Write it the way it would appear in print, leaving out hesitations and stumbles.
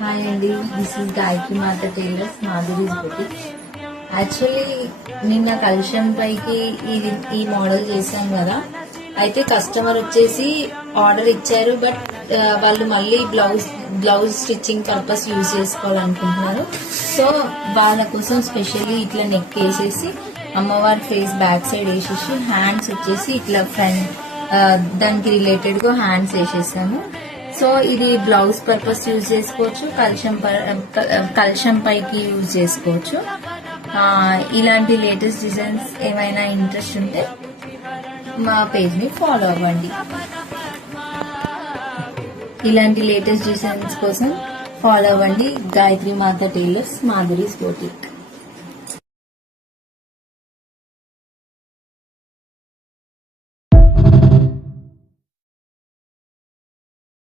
Hi అండి, this is Gayatri Mata tailors, Madhuri's boutique. Actually నిన్న కలుషం పైకి ఈ మోడల్ చేశాం కదా. అయితే కస్టమర్ వచ్చేసి ఆర్డర్ ఇచ్చారు, బట్ వాళ్ళు మళ్ళీ బ్లౌజ్ స్టిచ్చింగ్ పర్పస్ యూజ్ చేసుకోవాలనుకుంటున్నారు. సో వాళ్ళ కోసం స్పెషల్లీ ఇట్లా నెక్ వేసేసి అమ్మవారి ఫేస్ బ్యాక్ సైడ్ వేసేసి హ్యాండ్స్ వచ్చేసి ఇట్లా ఫ్రంట్ దానికి రిలేటెడ్ గా హ్యాండ్స్ వేసేసాము. సో ఇది బ్లౌజ్ పర్పస్ యూజ్ చేసుకోవచ్చు, కలశం పైకి యూజ్ చేసుకోవచ్చు. ఇలాంటి లేటెస్ట్ డిజైన్స్ ఏమైనా ఇంట్రెస్ట్ ఉంటే మా పేజ్ ని ఫాలో అవ్వండి. ఇలాంటి లేటెస్ట్ డిజైన్స్ కోసం ఫాలో అవ్వండి గాయత్రి మాత టైలర్స్, మాధురీస్ బుటిక్.